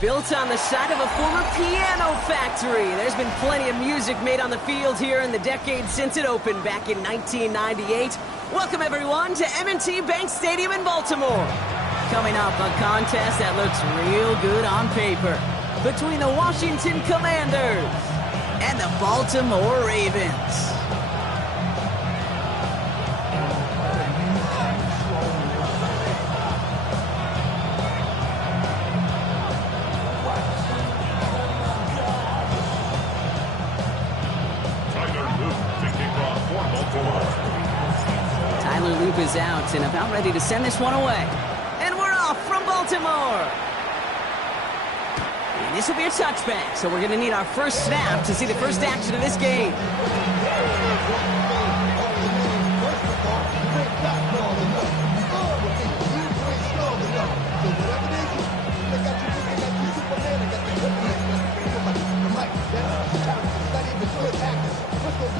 Built on the side of a former piano factory, there's been plenty of music made on the field here in the decade since it opened back in 1998. Welcome, everyone, to M&T Bank Stadium in Baltimore. Coming up, a contest that looks real good on paper between the Washington Commanders and the Baltimore Ravens. Is out and about ready to send this one away. And we're off from Baltimore. And this will be a touchback, so we're going to need our first snap to see the first action of this game.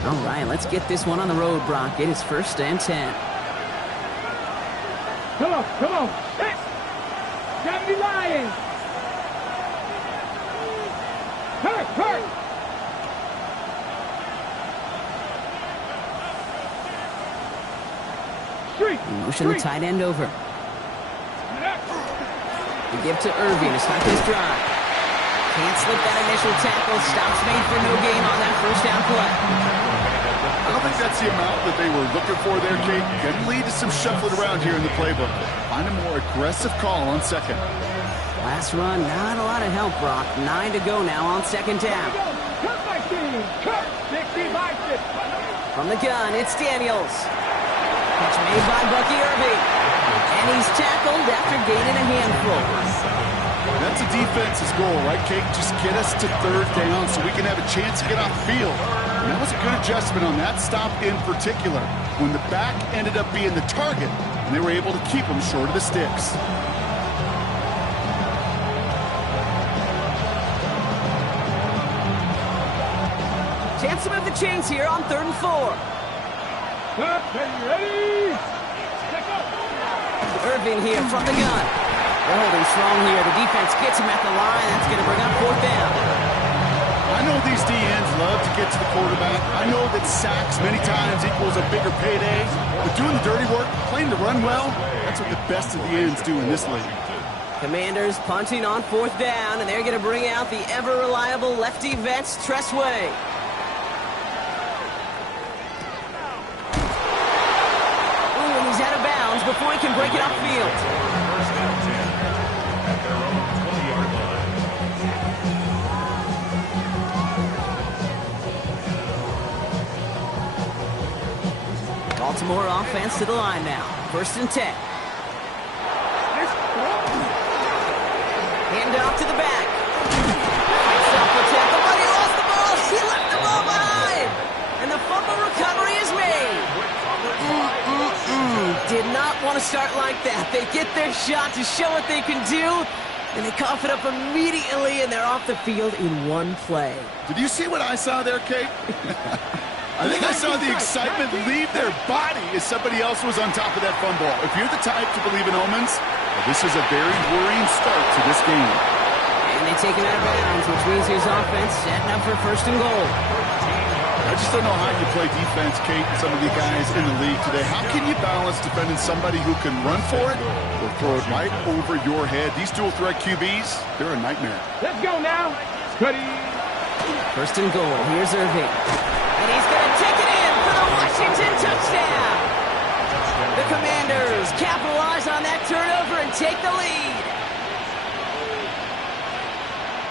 All right, let's get this one on the road, Brock. It is 1st and 10. Come on. Hey, got me lying. Hurt. Motion the tight end over. The give to Irving to start this drive. Can't slip that initial tackle. Stops made for no gain on that first down play. I don't think that's the amount that they were looking for there, Kate. Can lead to some shuffling around here in the playbook. Find a more aggressive call on second. Last run, not a lot of help, Brock. 9 to go now on second down. From the gun, it's Daniels. Catch made by Bucky Irving. And he's tackled after gaining a handful. That's a defense's goal, right, Kate? Just get us to 3rd down so we can have a chance to get off the field. And that was a good adjustment on that stop in particular, when the back ended up being the target, and they were able to keep him short of the sticks. Chance to move the chains here on 3rd and 4. Ready? Irving here from the gun. They're holding strong here. The defense gets him at the line. That's going to bring up 4th down. I know these DNs love to get to the quarterback. I know that sacks many times equals a bigger payday. But doing the dirty work, playing to run well, that's what the best of the ends do in this league. Commanders punting on 4th down, and they're going to bring out the ever-reliable lefty vets, Tressway. Ooh, and he's out of bounds before he can break it upfield. Baltimore offense to the line now. 1st and 10. Hand off to the back. Fights off the tackle, but he lost the ball. He left the ball behind. And the fumble recovery is made. Did not want to start like that. They get their shot to show what they can do, and they cough it up immediately, and they're off the field in one play. Did you see what I saw there, Kate? I think I saw the excitement leave their body as somebody else was on top of that fumble. If you're the type to believe in omens, well, this is a very worrying start to this game. And they take him out of bounds, which means his offense setting up for 1st and goal. I just don't know how you play defense, Kate, and some of the guys in the league today. How can you balance defending somebody who can run for it or throw it right over your head? These dual threat QBs, they're a nightmare. Let's go now. Ready? 1st and goal. Here's Irving. And he's going to take it in for the Washington touchdown. The Commanders capitalize on that turnover and take the lead.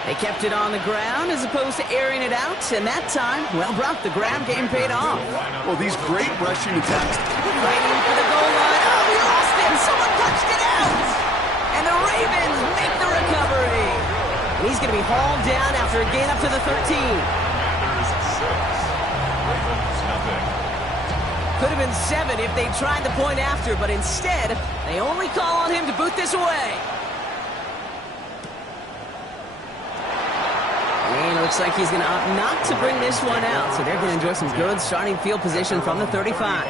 They kept it on the ground as opposed to airing it out, and that time, well, Brock, the grab game paid off. Well, these great rushing attacks. Waiting for the goal line. Oh, he lost it. Someone punched it out. And the Ravens make the recovery. And he's going to be hauled down after a gain up to the 13. Could have been 7 if they tried the point after, but instead, they only call on him to boot this away. And it looks like he's going to opt not to bring this one out, so they're going to enjoy some good starting field position from the 35.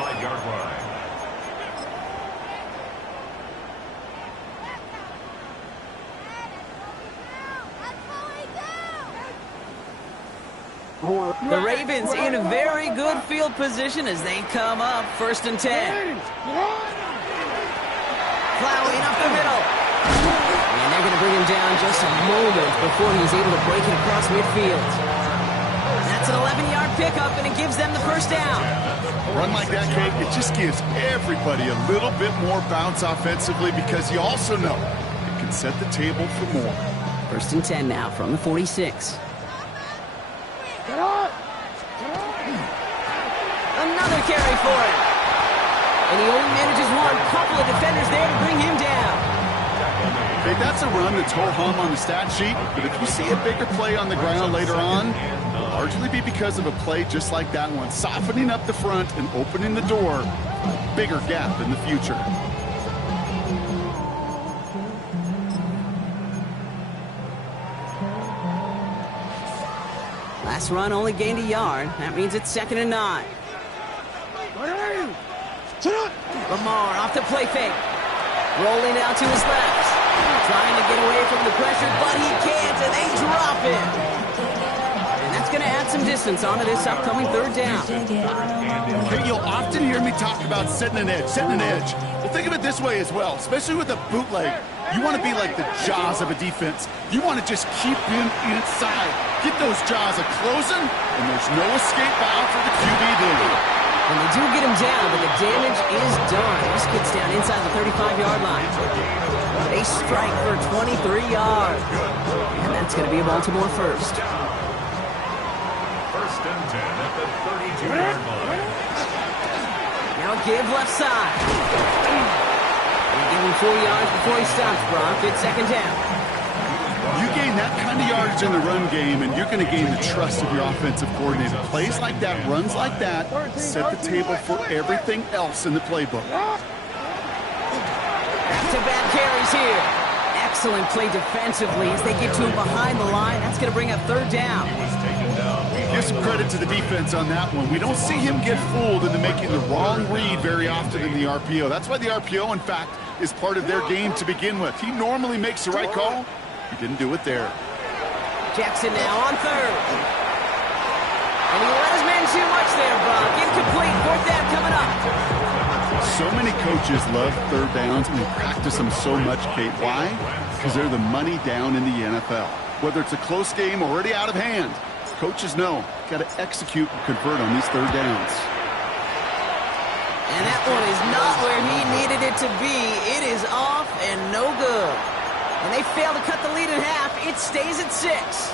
The Ravens in a very good field position as they come up 1st and 10. Plowing up the middle. And they're going to bring him down just a moment before he's able to break it across midfield. That's an 11-yard pickup, and it gives them the 1st down. A run like that, Kate, it just gives everybody a little bit more bounce offensively because you also know it can set the table for more. 1st and 10 now from the 46. Another carry for him. And he only manages one. Couple of defenders there to bring him down. Okay, that's a run that's ho-hum on the stat sheet, but if you see a bigger play on the ground later on, it'll largely be because of a play just like that one, softening up the front and opening the door for a bigger gap in the future. Last run only gained a yard. That means it's 2nd and 9. Lamar off the play fake. Rolling out to his left. Trying to get away from the pressure, but he can't, and they drop it. And that's going to add some distance onto this upcoming 3rd down. Hey, you'll often hear me talk about setting an edge, Well, think of it this way as well, especially with a bootleg. You want to be like the jaws of a defense. You want to just keep him inside. Get those jaws a-closing, and there's no escape valve for the QB there. And they do get him down, but the damage is done. This gets down inside the 35-yard line. They strike for 23 yards. And that's going to be a Baltimore 1st. 1st and 10 at the 32-yard line. Now give left side. They give him 4 yards before he stops, Brock. It's 2nd down. You gain that kind of yardage in the run game, and you're going to gain the trust of your offensive coordinator. Plays like that, runs like that, set the table for everything else in the playbook. Back-to-back carries here. Excellent play defensively as they get to him behind the line. That's going to bring up 3rd down. Give some credit to the defense on that one. We don't see him get fooled into making the wrong read very often in the RPO. That's why the RPO, in fact, is part of their game to begin with. He normally makes the right call. He didn't do it there. Jackson now on 3rd. And he let his man too much there, Brock. Incomplete. 4th down coming up. So many coaches love 3rd downs, and they practice them so much, Kate. Why? Because they're the money down in the NFL. Whether it's a close game already out of hand, coaches know got to execute and convert on these 3rd downs. And that one is not where he needed it to be. It is off and no good. And they fail to cut the lead in half. It stays at 6.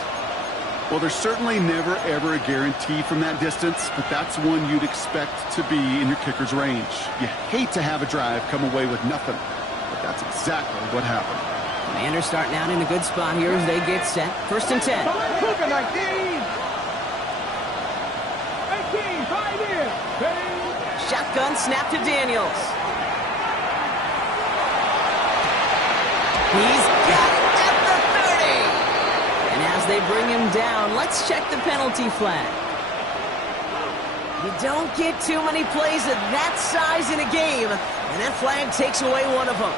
Well, there's certainly never, ever a guarantee from that distance, but that's one you'd expect to be in your kicker's range. You hate to have a drive come away with nothing, but that's exactly what happened. Commanders starting out in a good spot here as they get set. 1st and 10. Shotgun snap to Daniels. He's got it at the 30. And as they bring him down, let's check the penalty flag. You don't get too many plays of that size in a game, and that flag takes away one of them.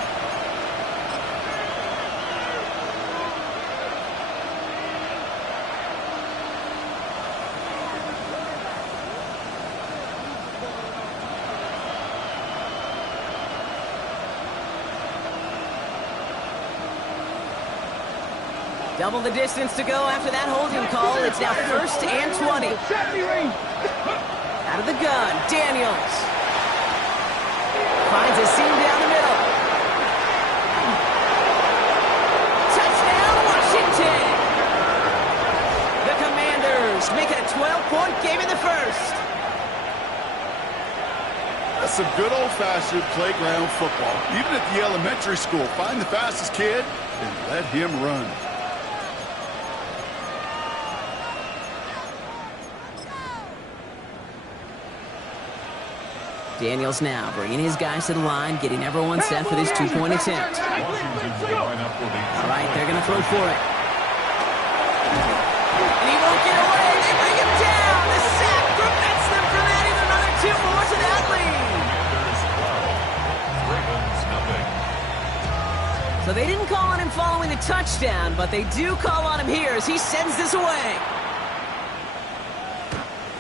Double the distance to go after that holding call. It's now 1st and 20. Out of the gun, Daniels. Finds a seam down the middle. Touchdown, Washington! The Commanders make it a 12-point game in the 1st. That's some good old-fashioned playground football. Even at the elementary school, find the fastest kid and let him run. Daniels now bringing his guys to the line, getting everyone set for this 2-point attempt. All right, they're going to throw for it. And he won't get away. They bring him down. The sack prevents them from adding another 2 more to that lead. So they didn't call on him following the touchdown, but they do call on him here as he sends this away.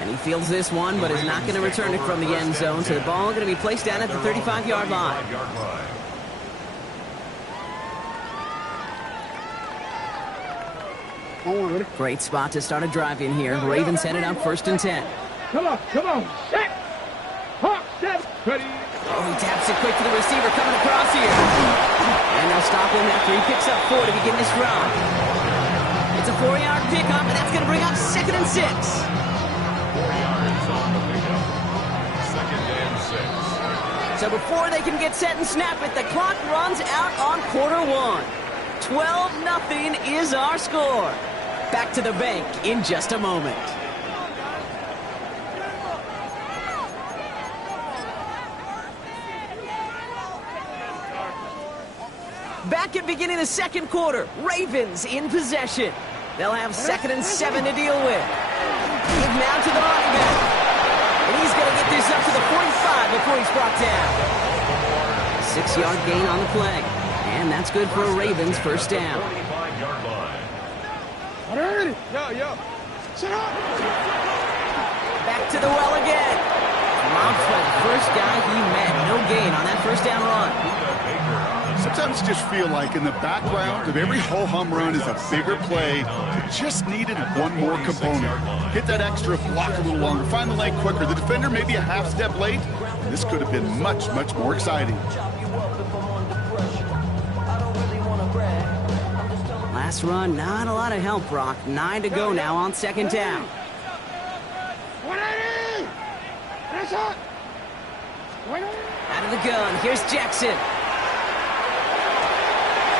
And he fields this one, but is not going to return it from the end zone. So the ball going to be placed down at the 35-yard line. Great spot to start a drive in here. Ravens headed up 1st and 10. Come on. Set. Hawk, set. Ready. Oh, he taps it quick to the receiver coming across here. And they'll stop him after he picks up 4 to begin this drive. It's a 4-yard pickup, and that's going to bring up 2nd and 6. 4 yards on the pickup. 2nd and 6. So before they can get set and snap it, the clock runs out on quarter 1. 12-0 is our score. Back to the bank in just a moment. Back at beginning of the 2nd quarter, Ravens in possession. They'll have 2nd and 7 to deal with. Give now to the running back. And he's going to get this up to the 45 before he's brought down. 6-yard gain on the play. And that's good for a Ravens 1st down. 45-yard line. Yo. Set up. Back to the well again. Robbed for the first guy he met. No gain on that 1st down run. Sometimes you just feel like in the background of every ho-hum run is a bigger play. It just needed one more component. Hit that extra, block a little longer, find the lane quicker. The defender may be a half step late. This could have been much, much more exciting. Last run, not a lot of help, Brock. 9 to go now on 2nd down. 180. That's it. Out of the gun, here's Jackson.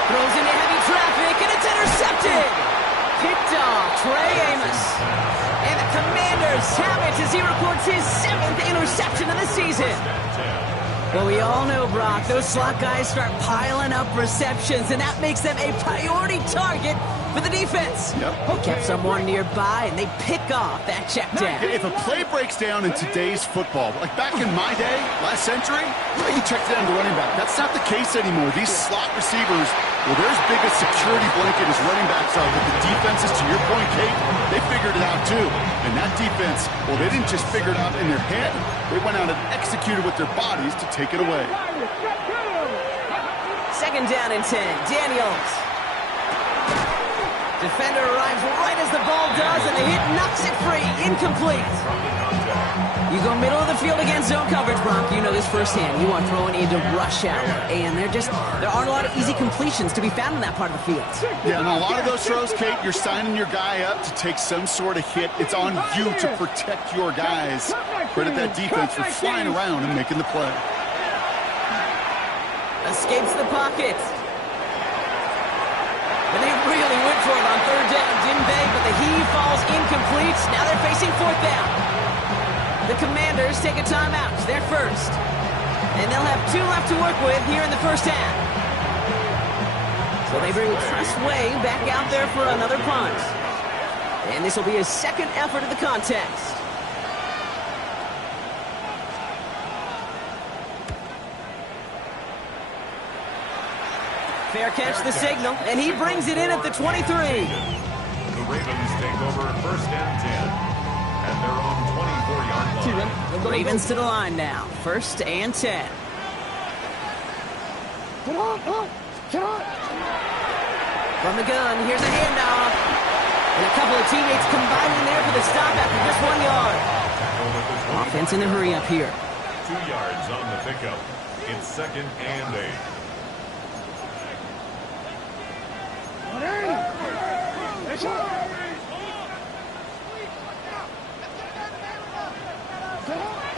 Throws into heavy traffic, and it's intercepted! Picked off Trey Amos. And the Commanders have it as he records his 7th interception of the season. Well, we all know, Brock, those slot guys start piling up receptions, and that makes them a priority target for the defense. Yep. They kept someone nearby, and they pick off that check down. If a play breaks down in today's football, like back in my day, last century, you check down the running back. That's not the case anymore. These slot receivers, well, they're as big a security blanket as running backs are. But the defenses, to your point, Kate, they figured it out too. And that defense, well, they didn't just figure it out in their head. They went out and executed with their bodies to take it away. 2nd down and 10. Daniels. Defender arrives right as the ball does, and the hit knocks it free. Incomplete. You go middle of the field against zone coverage, Brock. You know this firsthand. You are throwing into rush hour, and there aren't a lot of easy completions to be found in that part of the field. Yeah, and a lot of those throws, Kate, you're signing your guy up to take some sort of hit. It's on you to protect your guys. Credit that defense for flying around and making the play. Escapes the pocket. And they really went for it on 3rd down, didn't they? But the heave falls incomplete. Now they're facing 4th down. The Commanders take a timeout. They're first. And they'll have 2 left to work with here in the 1st half. So they bring Tressway back out there for another punt. And this will be his 2nd effort of the contest. Fair catch the signal, and he brings it in at the 23. The Ravens take over 1st and 10. And they're on 24-yard line. Ravens to the line now. 1st and 10. Get on. From the gun, here's a handoff. And a couple of teammates combining there for the stop after just 1 yard. Offense in a hurry up here. 2 yards on the pickup. It's 2nd and 8.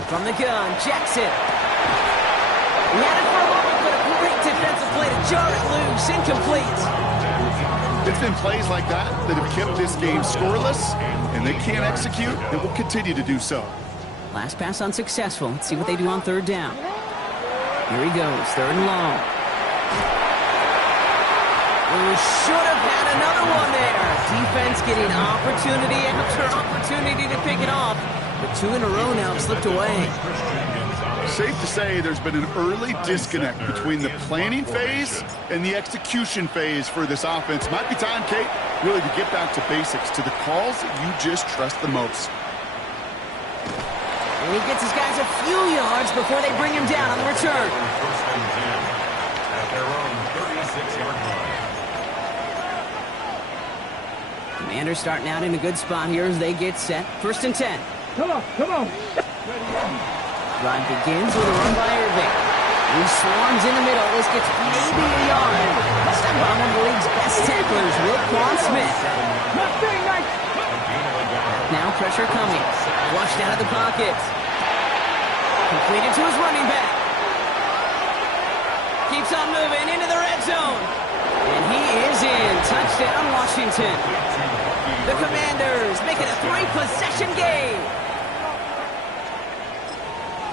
From the gun, Jackson. He had it for a moment, but a great defensive play to jar it loose. Incomplete. It's been plays like that have kept this game scoreless, and they can't execute, and will continue to do so. Last pass unsuccessful. Let's see what they do on 3rd down. Here he goes, 3rd and long. Who should have had another one there. Defense getting opportunity after opportunity to pick it off. But 2 in a row now have slipped away. Safe to say there's been an early disconnect between the planning phase and the execution phase for this offense. Might be time, Kate, really to get back to basics, to the calls that you just trust the most. And he gets his guys a few yards before they bring him down on the return. First and 10 at their own 36-yard line. Commanders starting out in a good spot here as they get set. First and 10. Come on, come on. Drive begins with a run by Irving. He swarms in the middle. This gets maybe a yard. Step by one of the league's best tacklers, Roquan Smith. Now pressure coming. Flushed out of the pocket. Completed to his running back. Keeps on moving into the red zone. And he is in. Touchdown, Washington. The Commanders make it a 3-possession game.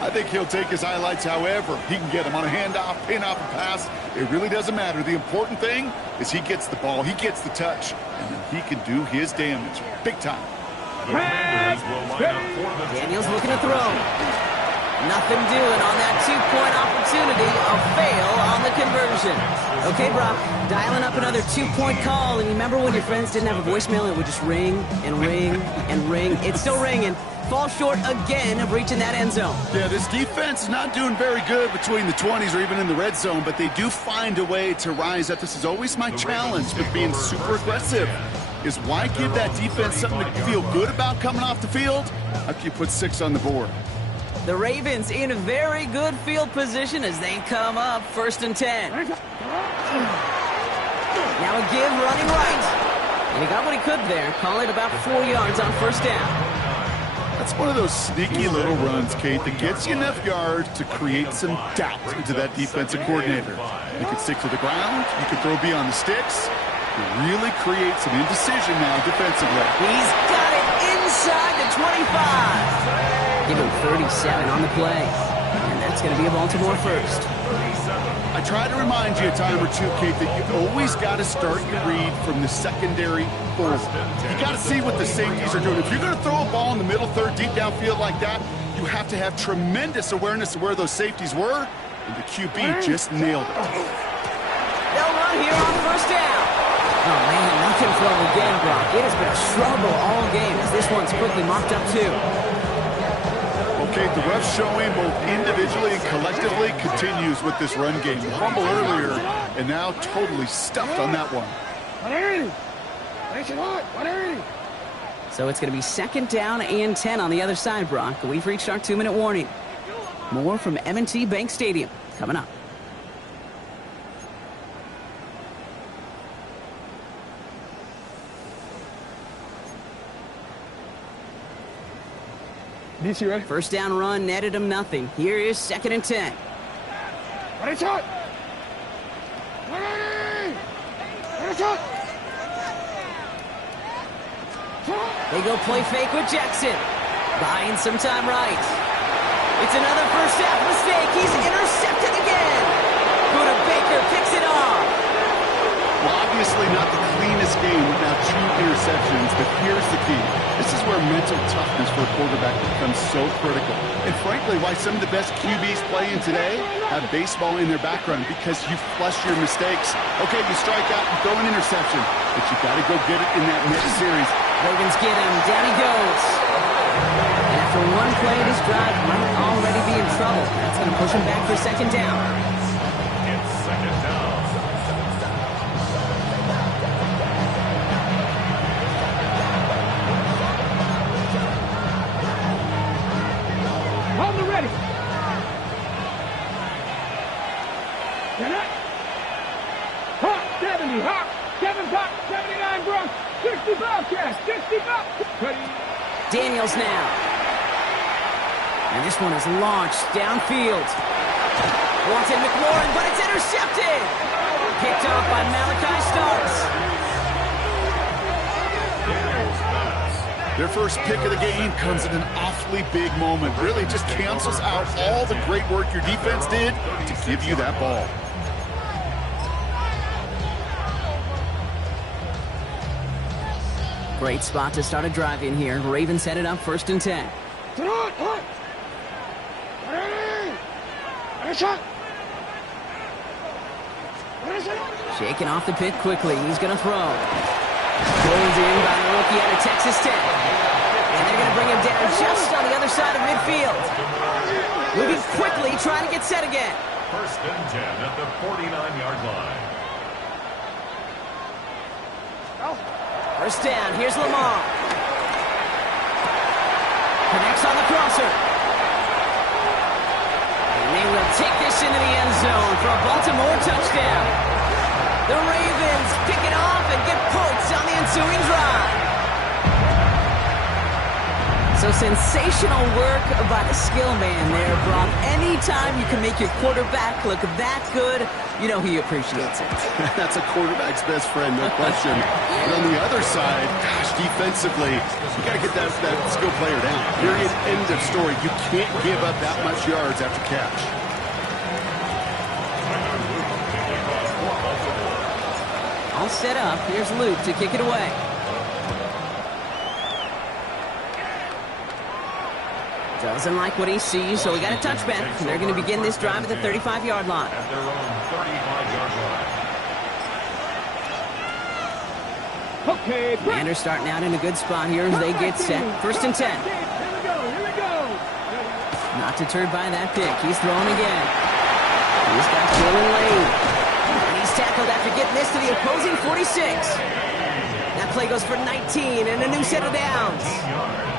I think he'll take his highlights however he can get them on a handoff, pin off, a pass. It really doesn't matter. The important thing is he gets the ball, he gets the touch, and then he can do his damage. Big time. Daniels looking to throw. Nothing doing on that two-point opportunity. A fail on the conversion. Okay, Brock, dialing up another two-point call. And you remember when your friends didn't have a voicemail? It would just ring and ring and ring. It's still ringing. Fall short again of reaching that end zone. Yeah, this defense is not doing very good between the 20s or even in the red zone, but they do find a way to rise up. This is always my challenge with being super aggressive, is why give that defense something to feel good about coming off the field after you put 6 on the board. The Ravens in a very good field position as they come up first and 10. Now a give running right. And he got what he could there. Call it about 4 yards on first down. That's one of those sneaky little runs, Kate, that gets you enough yards to create some doubt into that defensive coordinator. You can stick to the ground. You can throw beyond the sticks. You really create some indecision now defensively. He's got it inside the 25. Give him 37 on the play. And that's going to be a Baltimore first. I try to remind you a time or two, Kate, that you've always got to start your read from the secondary forward. You got to see what the safeties are doing. If you're going to throw a ball in the middle third, deep downfield like that, you have to have tremendous awareness of where those safeties were, and the QB just nailed it. They'll run here on first down. Oh, man, nothing from again, Brock. It has been a struggle all game as this one's quickly marked up, too. Okay, the refs showing both individually and collectively continues with this run game. Fumble earlier, and now totally stuffed on that one. So it's going to be second down and 10 on the other side, Brock. We've reached our 2-minute warning. More from M&T Bank Stadium coming up. DC ready? First down run netted him nothing. Here is second and 10. Ready, shot! Ready! Ready, shot! They go play fake with Jackson. Buying some time right. It's another first half mistake. He's intercepted again. Buda Baker picks it off. Well, obviously not the cleanest game without 2 interceptions, but here's the key. This is where mental toughness for a quarterback becomes so critical. And frankly, why some of the best QBs playing today have baseball in their background, because you flush your mistakes. Okay, you strike out and throw an interception, but you got to go get it in that next series. Ravens get him. Down he goes. And after one play, this drive might already be in trouble. That's going to push him back for second down. It's second down. On the ready. Hawk 70, Hawk 7 Hawk 79 Bronx 60 Bobcats 60 Bobcats. Daniels now. And this one is launched downfield. Wanted McLaurin, but it's intercepted. Picked off by Malachi Starks. Their first pick of the game comes at an awfully big moment. Really just cancels out all the great work your defense did to give you that ball. Great spot to start a drive in here. Ravens headed up first and 10. Shaking off the pit quickly. He's going to throw. Pulled in by the rookie out of Texas Tech. And they're going to bring him down just on the other side of midfield. Moving quickly, trying to get set again. First and 10 at the 49-yard line. First down, here's Lamar. Connects on the crosser. And they will take this into the end zone for a Baltimore touchdown. The Ravens pick it off and get points on the ensuing drive. So sensational work by the skill man there, Brock. Anytime you can make your quarterback look that good, you know he appreciates it. That's a quarterback's best friend, no question. But on the other side, gosh, defensively, you got to get that skill player down. Period, end of story. You can't give up that much yards after catch. All set up. Here's Luke to kick it away. Doesn't like what he sees, so we got a touchback. And they're going to begin this drive at the 35-yard line. At their own 35-yard line. Okay, Commanders starting out in a good spot here as they get set. First and 10. Here we go. Not deterred by that pick. He's throwing again. He's got Dylan Lane. And he's tackled after getting this to the opposing 46. That play goes for 19 and a new set of downs.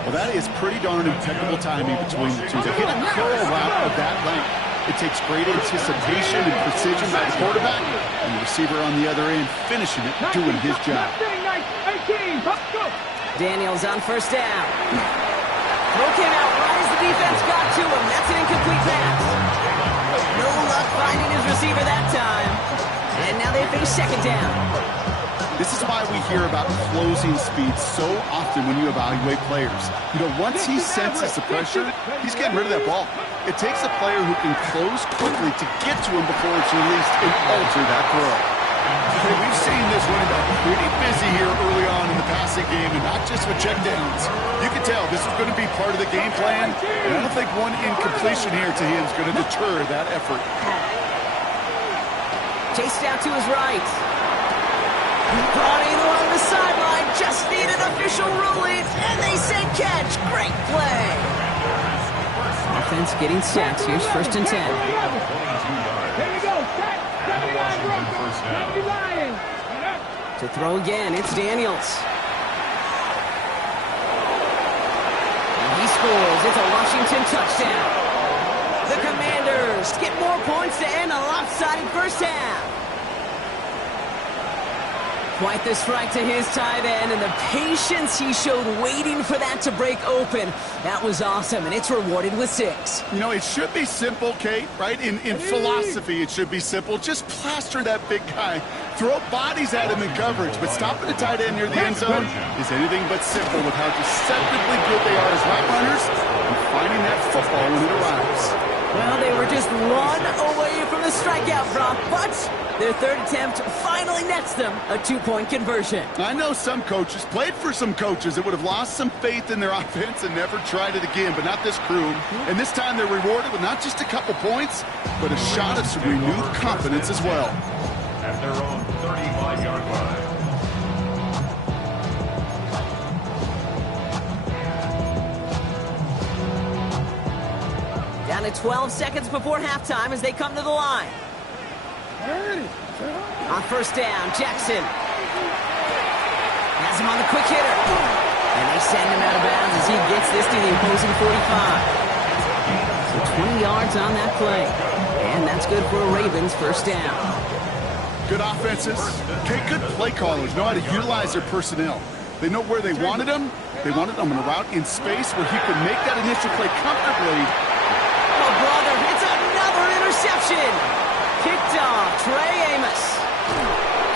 Well, that is pretty darn impeccable timing between the two. To hit a curl route of that length, it takes great anticipation and precision by the quarterback, and the receiver on the other end finishing it, doing his job. Daniels on first down. Throw came out right as the defense got to him. That's an incomplete pass. No luck finding his receiver that time. And now they face second down. This is why we hear about closing speed so often when you evaluate players. You know, once he senses the pressure, he's getting rid of that ball. It takes a player who can close quickly to get to him before it's released and alter that throw. Hey, we've seen this running back pretty busy here early on in the passing game, and not just with checkdowns. You can tell this is going to be part of the game plan, and I don't think one incompletion here to him is going to deter that effort. Chased out to his right. Brought in along the sideline, just needed official ruling, and they say catch. Great play. Offense getting set. Here's first and 10. Here we go. Set. 79 Broncos. 70 Lions. To throw again, it's Daniels. And he scores. It's a Washington touchdown. The Commanders get more points to end a lopsided first half. Quite the strike to his tight end, and the patience he showed waiting for that to break open. That was awesome, and it's rewarded with 6. You know, it should be simple, Kate, right? In philosophy, it should be simple. Just plaster that big guy. Throw bodies at him in coverage, but stopping a tight end near the end zone is anything but simple with how deceptively good they are as route runners and finding that football when it arrives. Well, they were just one away from the strikeout, Brock, but their third attempt finally nets them a 2-point conversion. I know some coaches, played for some coaches that would have lost some faith in their offense and never tried it again, but not this crew. And this time they're rewarded with not just a couple points, but a shot of some renewed confidence as well. At their own 35-yard line. Down to 12 seconds before halftime as they come to the line. On first down, Jackson has him on the quick hitter. And they send him out of bounds as he gets this to the opposing 45. So 20 yards on that play. And that's good for a Ravens first down. Good offenses. Okay, good play callers know how to utilize their personnel. They know where they wanted them. They wanted them in a route in space where he could make that initial play comfortably. Oh, brother, it's another interception. Kicked off, Trey Amos.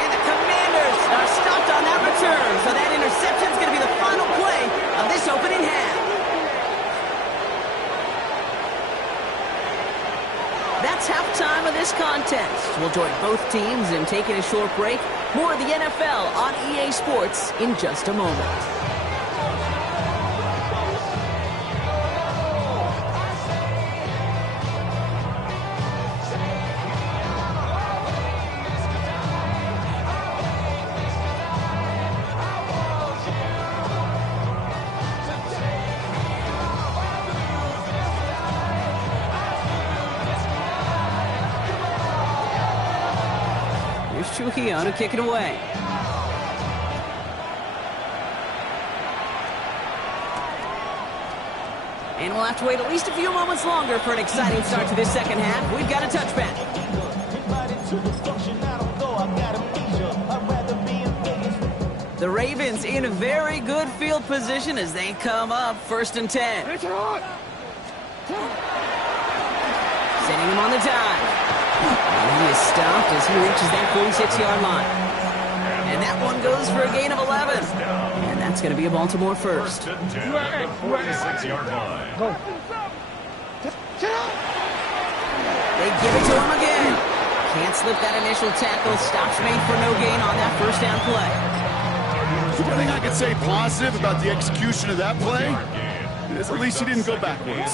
And the Commanders are stopped on that return. So that interception is going to be the final play of this opening half. That's halftime of this contest. We'll join both teams in taking a short break. More of the NFL on EA Sports in just a moment. Trujillo to kick it away. And we'll have to wait at least a few moments longer for an exciting start to this second half. We've got a touchback. The Ravens in a very good field position as they come up 1st and 10. Sending him on the dive. And he is stopped as he reaches that 46-yard line. And that one goes for a gain of 11. And that's going to be a Baltimore first. 46-yard line. They give it to him again. Can't slip that initial tackle. Stops made for no gain on that first down play. One thing I could say positive about the execution of that play is at least he didn't go backwards.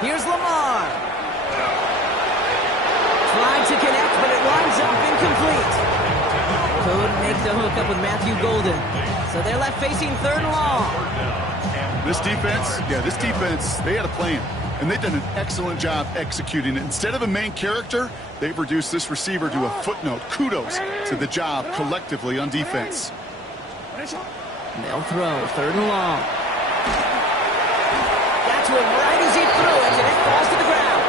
Here's Lamar. Tried to connect, but it winds up incomplete. Couldn't make the hook up with Matthew Golden. So they're left facing 3rd and long. This defense, they had a plan. And they've done an excellent job executing it. Instead of a main character, they've reduced this receiver to a footnote. Kudos to the job collectively on defense. They'll throw 3rd and long. Got to him right as he threw it, and it falls to the ground.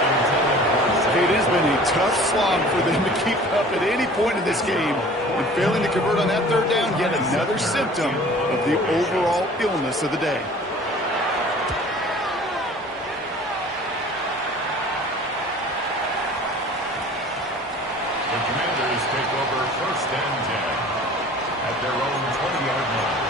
It has been a tough slog for them to keep up at any point in this game. And failing to convert on that 3rd down, yet another symptom of the overall illness of the day. The Commanders take over 1st and 10 at their own 20-yard line.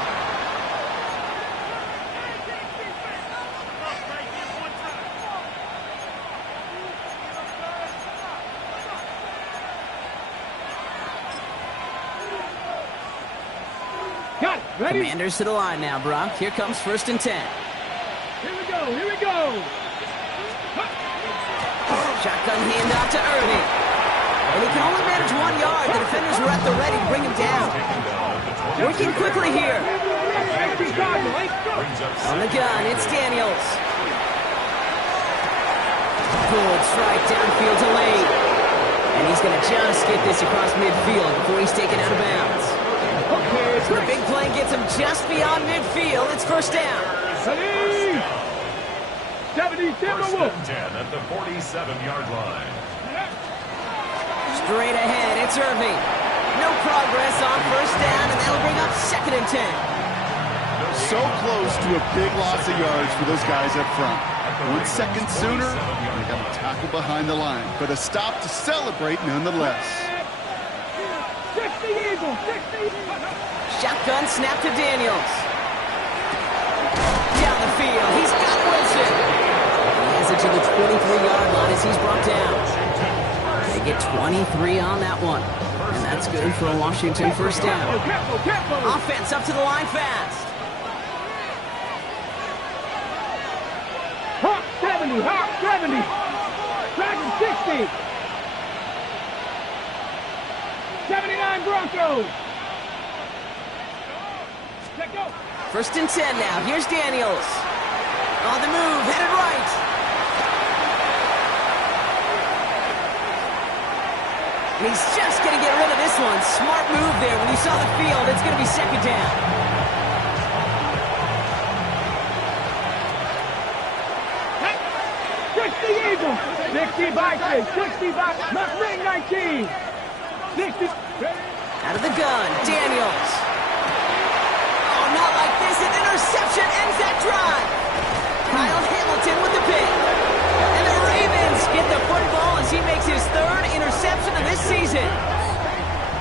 Got it. Ready? Commanders to the line now, Brock. Here comes 1st and 10. Here we go. Here we go. Shotgun handoff to Irving. And he can only manage 1 yard. The defenders were at the ready to bring him down. Working quickly here. On the gun, it's Daniels. Good strike downfield to Lane. And he's going to just get this across midfield before he's taken out of bounds. So the big play gets him just beyond midfield. It's 1st down. 70, 1st and 10 at the 47-yard line. Straight ahead, it's Irving. No progress on 1st down, and that'll bring up 2nd and 10. So close to a big loss of yards for those guys up front. 1 second sooner, and they got a tackle behind the line. But a stop to celebrate nonetheless. 60 Eagles, 60. Shotgun snap to Daniels. Down the field, he's got Wilson. He has it to the 23-yard line as he's brought down. They get 23 on that one. And that's good for a Washington 1st down. Offense up to the line fast. Hawk 70, Hawk 70. Dragon 60. 79 Broncos. Let go. 1st and 10 now. Here's Daniels. On the move, headed right. And he's just going to get rid of this one. Smart move there. When you saw the field, it's going to be 2nd down. Hey, 60 Eagles. 60 Vikings. 60 Vikings. Must ring 19. 60. Out of the gun, Daniels. Oh, not like this. An interception ends that drive. Kyle Hamilton with the pick. And the Ravens get the football as he makes his 3rd interception of this season.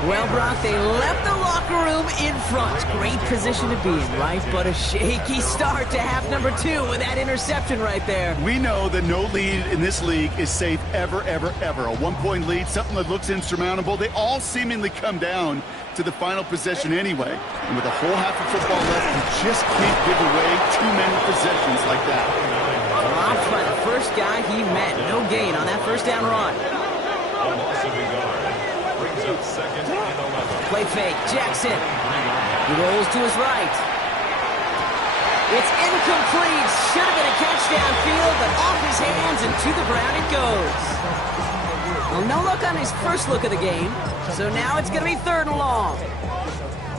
Well, Brock, they left the locker room in front. Great position to be in, right? But a shaky start to half number 2 with that interception right there. We know that no lead in this league is safe ever, ever, ever. A 1-point lead, something that looks insurmountable. They all seemingly come down to the final possession anyway. And with a whole half of football left, you just can't give away too many possessions like that. Dropped by the first guy he met. No gain on that 1st down run. Brings up 2nd and 11. Play fake, Jackson. He rolls to his right. It's incomplete. Should have been a catch downfield, but off his hands and to the ground it goes. Well, no look on his first look of the game, so now it's going to be 3rd and long.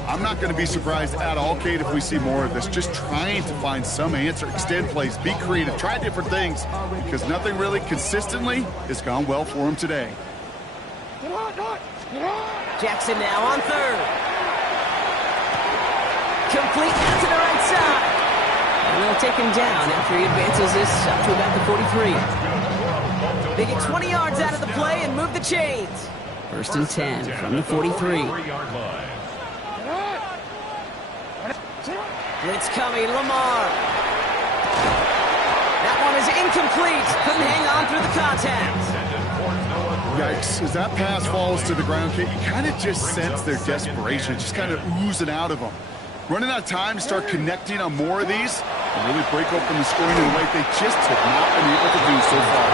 I'm not going to be surprised at all, Kate, if we see more of this. Just trying to find some answer, extend plays, be creative, try different things, because nothing really consistently has gone well for him today. Jackson now on 3rd. Complete out to the right side. And they'll take him down after he advances this up to about the 43. They get 20 yards out of the play and move the chains. 1st and 10 from the 43. Blitz coming, Lamar. That one is incomplete. Couldn't hang on through the contact. Yikes. As that pass falls to the ground, Kate, you kind of just sense their desperation, just kind of oozing out of them. Running out of time to start connecting on more of these and really break open the scoring in a way they just have not been able to do so far.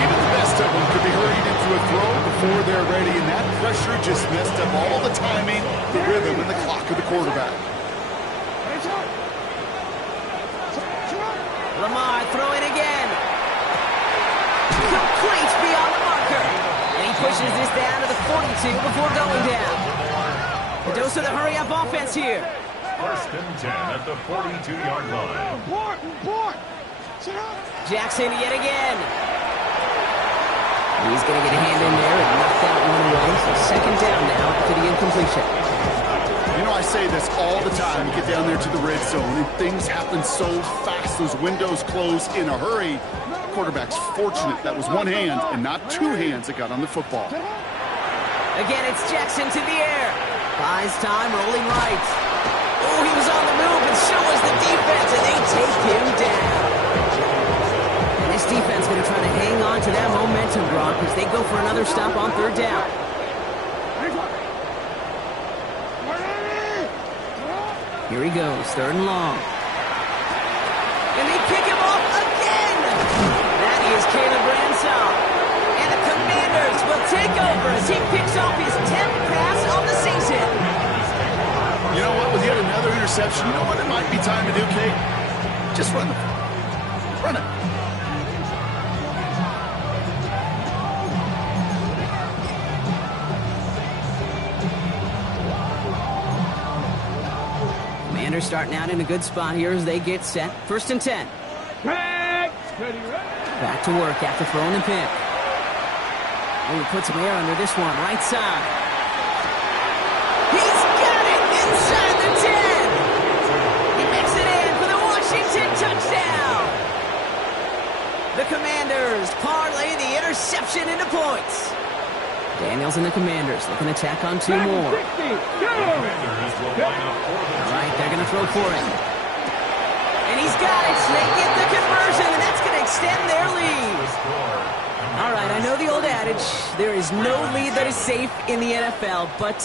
Even the best of them could be hurried into a throw before they're ready, and that pressure just messed up all the timing, the rhythm, and the clock of the quarterback. Lamar throwing again. Complete beyond the marker. And he pushes this down to the 42 before going down. A dose of the hurry-up offense here. 1st and 10 at the 42-yard line. Jackson yet again. He's going to get a hand in there and knock that one away. So 2nd down now after the incompletion. You know, I say this all the time. You get down there to the red zone, and things happen so fast. Those windows close in a hurry. The quarterback's fortunate that was one hand and not 2 hands that got on the football. Again, it's Jackson to the air. Buys time, rolling right. Oh, he was on the move, and so was the defense, and they take him down. And this defense going to try to hang on to that momentum, Brock, as they go for another stop on 3rd down. Here he goes, 3rd and long. And they pick him off again! That is Caleb Ransom. And the Commanders will take over as he picks off his 10th pass of the season. You know what? With yet another interception, you know what it might be time to do, Kate? Just run the ball. Run it. Commanders starting out in a good spot here as they get set. 1st and 10. Back to work after throwing the pick. Oh, he puts some air under this one, right side. He's got it inside the 10. He makes it in for the Washington touchdown. The Commanders parlay the interception into points. Daniels and the Commanders looking to tack on 2 more. All right, they're going to throw for him. And he's got it. They get the conversion, and that's going to extend their lead. All right, I know the old adage, there is no lead that is safe in the NFL, but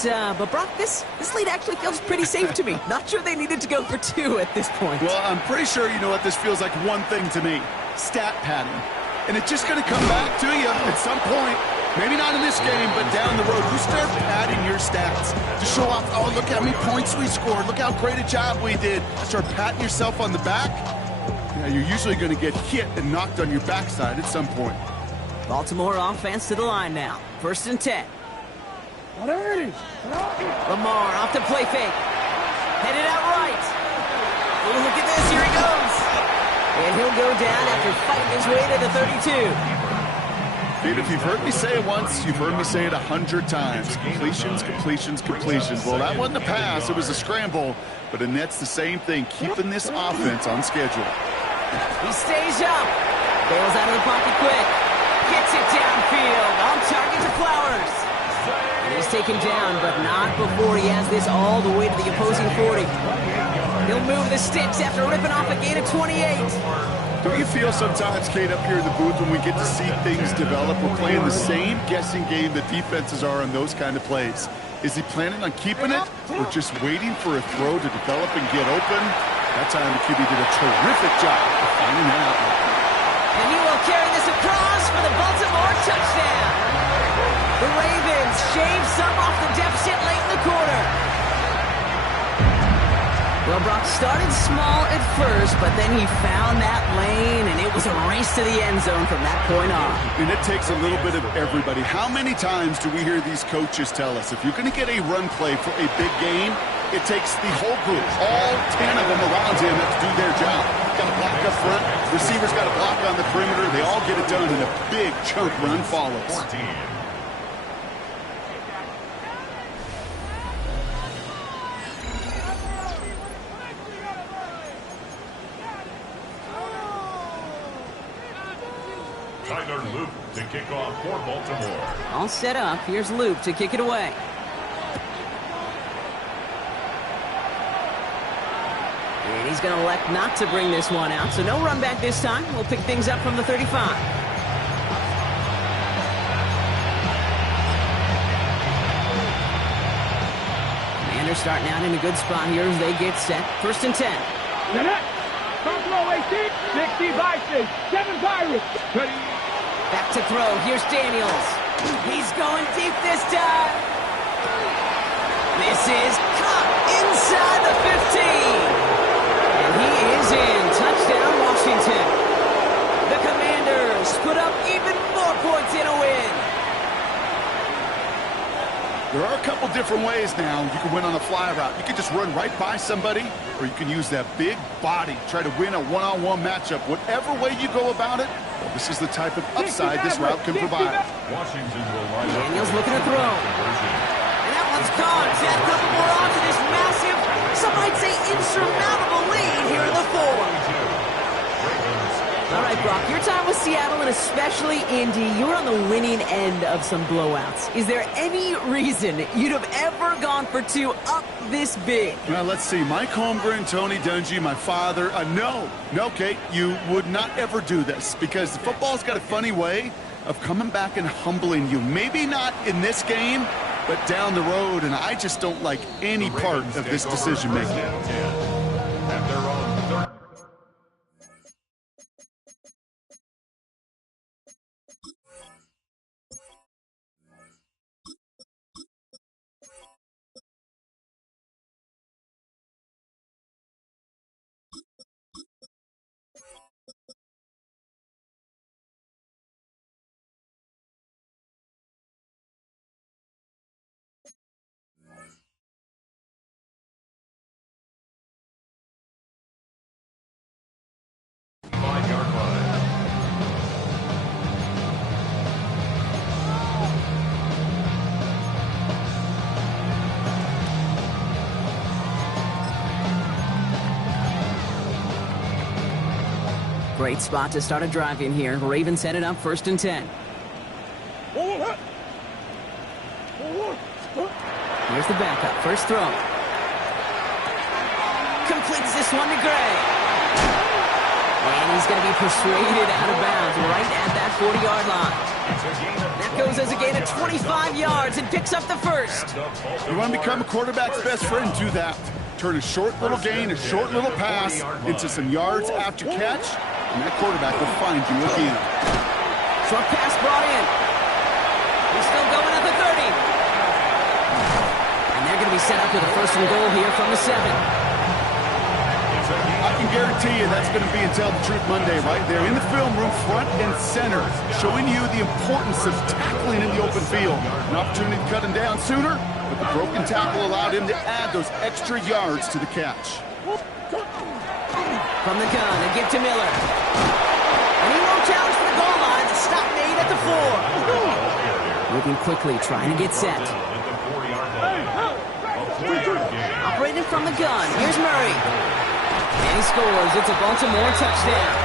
Brock, this lead actually feels pretty safe to me. Not sure they needed to go for 2 at this point. Well, I'm pretty sure you know what this feels like one thing to me. Stat padding. And it's just going to come back to you at some point. Maybe not in this game, but down the road. You start padding your stats to show off, oh, look how many points we scored. Look how great a job we did. Start patting yourself on the back. Yeah, you're usually going to get hit and knocked on your backside at some point. Baltimore offense to the line now. 1st and 10. Lamar off the play fake. Headed out right. Oh, look at this. Here he goes. And he'll go down after fighting his way to the 32. Pete, if you've heard me say it once, you've heard me say it 100 times. Completions, completions, completions. Well, that wasn't a pass. It was a scramble. But Annette's the same thing, keeping this offense on schedule. He stays up. Bails out of the pocket quick. Gets it downfield. On target to Flowers. And he's taken down, but not before he has this all the way to the opposing 40. He'll move the sticks after ripping off a gain of 28. Don't you feel sometimes, Kate, up here in the booth when we get to see things develop, we're playing the same guessing game that defenses are on those kind of plays? Is he planning on keeping it or just waiting for a throw to develop and get open? That time the QB did a terrific job of finding that out. And he will carry this across for the Baltimore touchdown. The Ravens shave some off the deficit late in the quarter. Well, Well, Brock started small at first, but then he found that lane, and it was a race to the end zone from that point on. And it takes a little bit of everybody. How many times do we hear these coaches tell us, if you're going to get a run play for a big game, it takes the whole group, all 10 of them around him to do their job. Got to block up front. Receivers got to block on the perimeter. They all get it done, and a big chunk run follows. 14. Loop to kick off for Baltimore. All set up. Here's Loop to kick it away. And he's going to elect not to bring this one out, so no run back this time. We'll pick things up from the 35. Commanders starting out in a good spot here as they get set. 1st and 10. Top row 18, 60 Vikings, 7 Pirates. Back to throw. Here's Daniels. He's going deep this time. This is caught inside the 15. And he is in. Touchdown, Washington. The Commanders put up even more points in a win. There are a couple different ways now. You can win on a fly route. You can just run right by somebody, or you can use that big body, try to win a one-on-one matchup. Whatever way you go about it, well, this is the type of upside this route can provide. Washington will line up. Daniels looking to throw. And that one's gone. Add a couple more on to this massive, some might say insurmountable lead here in the 4. All right, Brock, your time with Seattle and especially Indy, you're on the winning end of some blowouts. Is there any reason you'd have ever gone for 2 up this big? Well, let's see. Mike Holmgren, Tony Dungy, my father. No, Kate, you would not ever do this because the football's got a funny way of coming back and humbling you. Maybe not in this game, but down the road, and I just don't like any part of this decision-making. At their own 30. Great spot to start a drive in here. Ravens set it up 1st and 10. Here's the backup. First throw. Completes this one to Gray. And he's going to be persuaded out of bounds right at that 40-yard line. That goes as a gain of 25 yards and picks up the first. You want to become a quarterback's best friend, do that. Turn a short little gain, a short little pass into some yards after catch, and that quarterback will find you again. Short pass brought in. He's still going at the 30. And they're going to be set up with a 1st and goal here from the 7. I can guarantee you that's going to be Tell the Truth Monday right there in the film room, front and center, showing you the importance of tackling in the open field. An opportunity to cut him down sooner, but the broken tackle allowed him to add those extra yards to the catch. From the gun, a gift to Miller. And he won't challenge for the goal line. The stop made at the 4. Moving quickly, trying to get set. Operating from the gun. Here's Murray. And he scores. It's a Baltimore touchdown.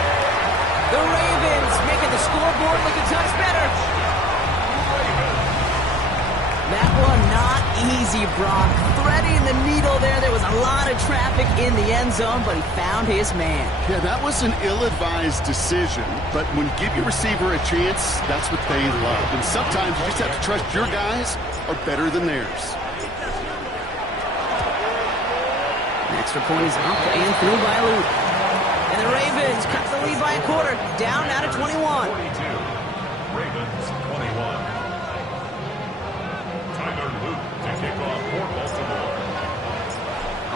The Ravens making the scoreboard look a touch better. That one not easy, Brock. Threading the needle there. There was a lot of traffic in the end zone, but he found his man. Yeah, that was an ill-advised decision, but when you give your receiver a chance, that's what they love. And sometimes you just have to trust your guys are better than theirs. An extra point is up and through by Luke. And the Ravens cut the lead by a quarter, down now to 21. 42. Ravens 21.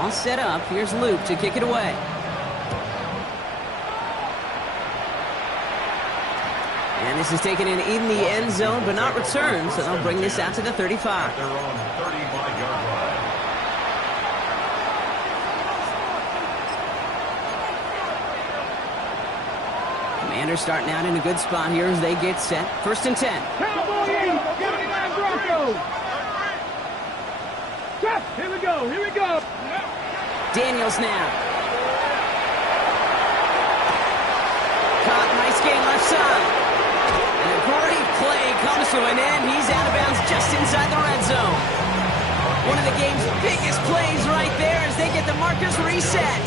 All set up. Here's Luke to kick it away. And this is taken in the end zone, but not returned, so they'll bring this out to the 35. They're on 35-yard line. Commanders starting out in a good spot here as they get set. 1st and 10. Cowboy 8, 79 Broncos. Stop. Here we go. Here we go. Daniels now. Caught, nice gain left side. And a great play comes to an end. He's out of bounds just inside the red zone. One of the game's biggest plays right there as they get the markers reset.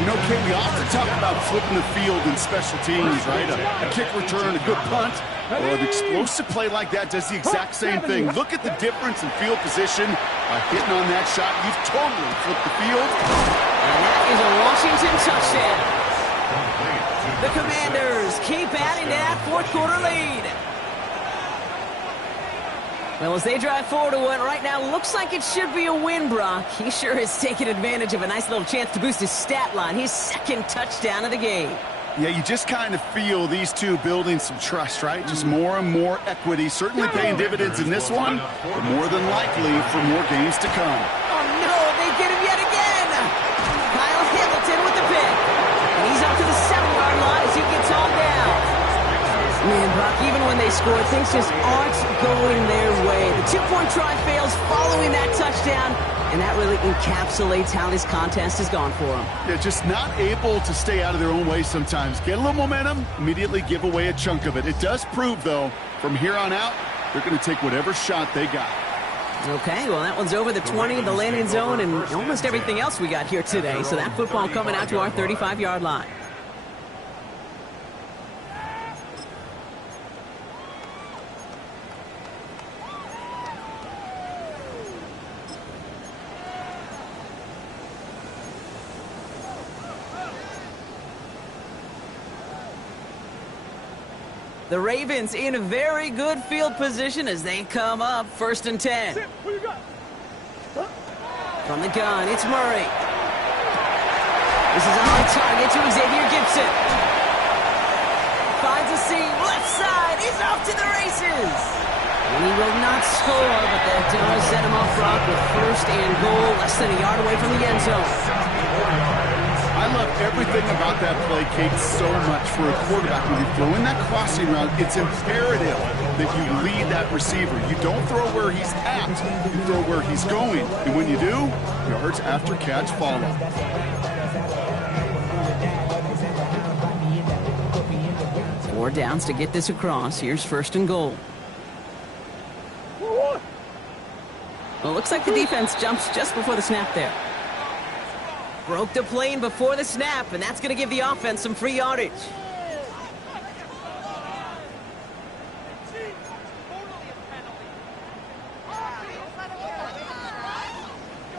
You know, Ken, we often talk about flipping the field in special teams, right? A kick return, a good punt. Well, an explosive play like that does the exact same thing. Look at the difference in field position. By hitting on that shot, you've totally flipped the field. And that is a Washington touchdown. The Commanders keep adding to that fourth-quarter lead. Well, as they drive forward to what right now looks like it should be a win, Brock, he sure has taken advantage of a nice little chance to boost his stat line. His second touchdown of the game. Yeah, you just kind of feel these two building some trust, right? Just more and more equity. Certainly paying dividends in this one, but more than likely for more games to come. Oh, no, they get him yet again. Kyle Hamilton with the pick. And he's up to the 7-yard line as he gets on down. Man, Brock, even when they score, things just aren't going their way. The two-point try fails following that touchdown, and that really encapsulates how this contest has gone for them. They're just not able to stay out of their own way sometimes. Get a little momentum, immediately give away a chunk of it. It does prove, though, from here on out, they're going to take whatever shot they got. Okay, well, that one's over the 20, the landing zone, and almost everything else we got here today. So that football coming out to our 35-yard line. The Ravens in a very good field position as they come up 1st and 10. From the gun, it's Murray. This is on target to Xavier Gibson. Finds a seam, left side, he's off to the races. And he will not score, but that does set him off, Brock, with 1st and goal, less than a yard away from the end zone. I love everything about that play, Kate, so much for a quarterback. When you throw in that crossing route, it's imperative that you lead that receiver. You don't throw where he's at, you throw where he's going. And when you do, yards after catch follow. 4 downs to get this across. Here's 1st and goal. Well, it looks like the defense jumps just before the snap there. Broke the plane before the snap, and that's going to give the offense some free yardage.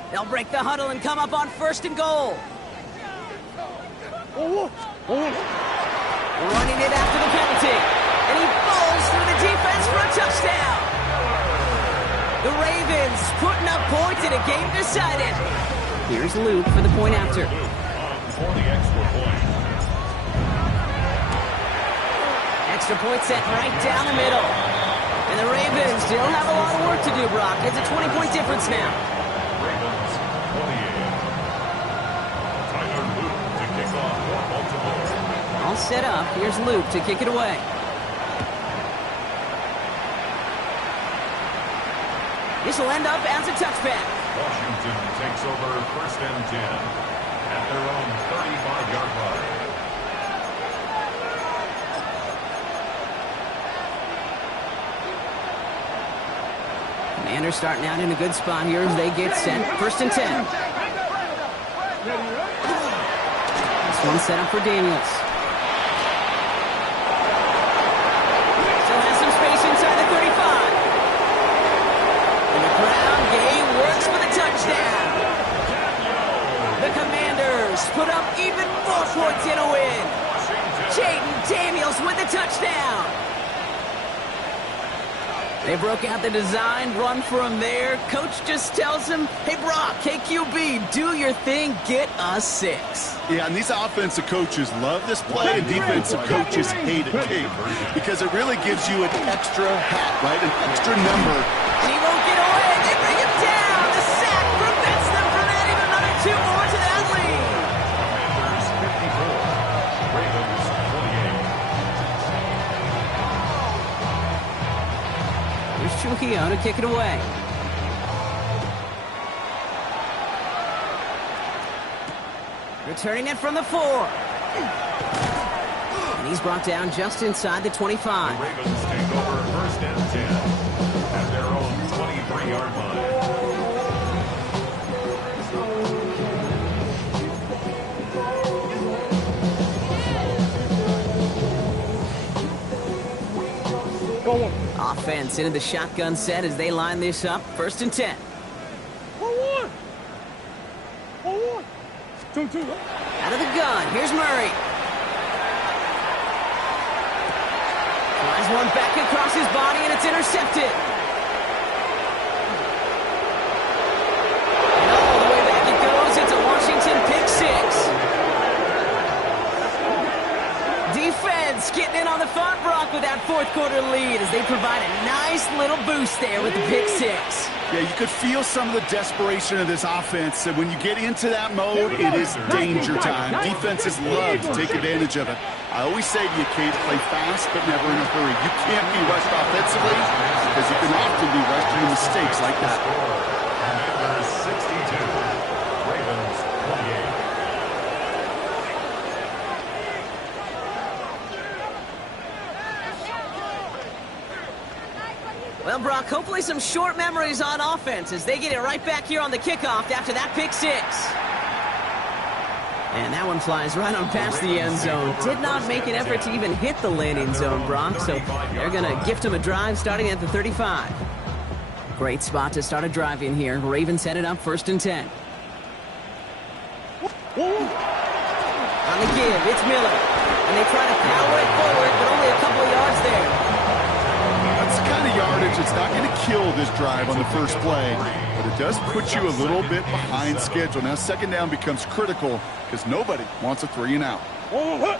They'll break the huddle and come up on 1st and goal. Running it after the penalty, and he falls through the defense for a touchdown. The Ravens putting up points in a game decided. Here's Luke for the point after. For the extra point. Extra point set right down the middle. And the Ravens still have a lot of work to do, Brock. It's a 20-point difference now. Ravens 28. Tyler Luke to kick off for Baltimore. All set up. Here's Luke to kick it away. This will end up as a touchback. Washington takes over 1st and 10 at their own 35-yard line. Commanders starting out in a good spot here as they get set. 1st and 10. This one set up for Daniels. Still has some space inside the 35. And the ground game works for the touchdown. The Commanders put up even more points in a win. Jaden Daniels with the touchdown. They broke out the design run for him there. Coach just tells him, hey, Brock, KQB, do your thing, get us 6. Yeah, and these offensive coaches love this play, and defensive coaches hate it, Kate, because it really gives you an extra hat, right, an extra number. And he won't get away. They bring him down. The sack prevents them from adding another 2 more to that lead. Commanders 54, Ravens 28. Here's Trujillo to kick it away. Returning it from the 4. And he's brought down just inside the 25. The Ravens take over first and 10 at their own 23-yard line. Offense into the shotgun set as they line this up. First and 10. 1-1. 2-2. Out of the gun. Here's Murray. Flies one back across his body, and it's intercepted. And all the way back it goes. It's a Washington pick 6. Defense getting in on the front, Brock, with that fourth quarter lead as they provide a nice little boost there with the pick 6. Yeah, you could feel some of the desperation of this offense, and when you get into that mode, it is danger time. Defenses love to take advantage of it. I always say to you, Kate, play fast but never in a hurry. You can't be rushed offensively because you can often be rushed into mistakes like that. Commanders 62, Ravens 28. Well, Brock, hopefully some short memories on offense as they get it right back here on the kickoff after that pick 6. And that one flies right on past the end zone. Did not make an effort to even hit the landing zone, Brock, so they're going to gift him a drive starting at the 35. Great spot to start a drive in here. Ravens headed up first and 10. On the give, it's Miller. And they try to power it forward, but only a couple of yards there. That's the kind of yardage that's not going to kill this drive on the first play, but it does put you a little bit behind schedule. Now, second down becomes critical because nobody wants a 3-and-out. Again,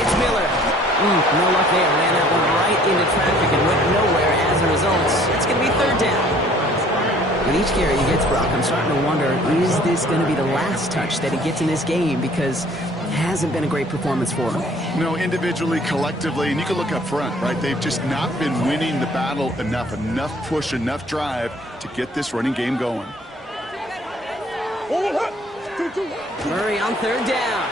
it's Miller. No luck there. Ran that one right into traffic and went nowhere as a result. It's going to be third down. With each carry he gets, Brock, I'm starting to wonder, is this going to be the last touch that he gets in this game? Because it hasn't been a great performance for him. No, individually, collectively, and you can look up front, right? They've just not been winning the battle enough push, enough drive to get this running game going. Murray on third down.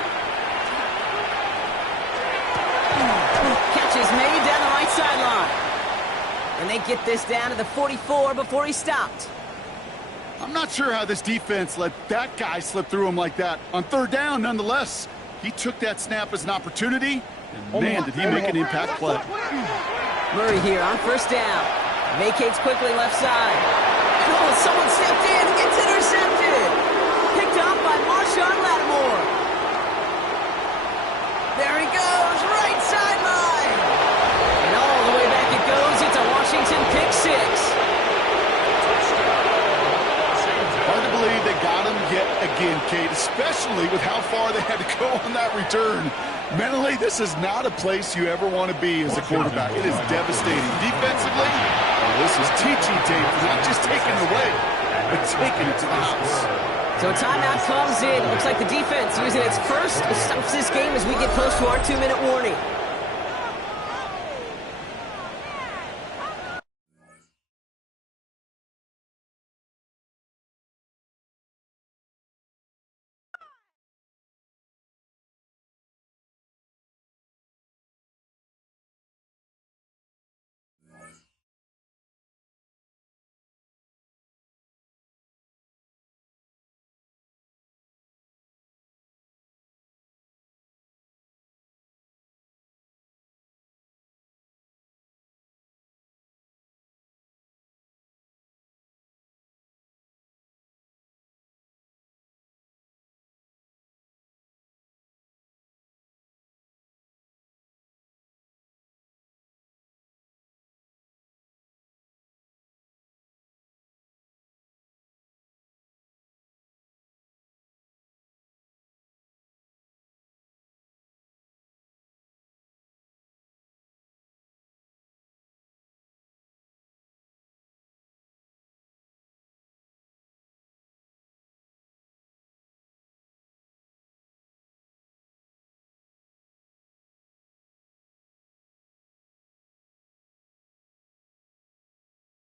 Catch is made down the right sideline. And they get this down to the 44 before he stopped. I'm not sure how this defense let that guy slip through him like that. On third down, nonetheless, he took that snap as an opportunity, and man, did he make an impact play. Murray here on first down. Vacates quickly left side. And oh, someone stepped in. It's intercepted. Picked up by Marshawn Lattimore. There he goes, right sideline. And all the way back it goes. It's a Washington pick 6. Hard to believe they got him yet again, Kate, especially with how far they had to go on that return. Mentally, this is not a place you ever want to be as a quarterback. It is devastating. Defensively, well, this is teaching tape, not just taking it away, but taking it to the house. So a timeout comes in. Looks like the defense using its first stops this game as we get close to our 2-minute warning.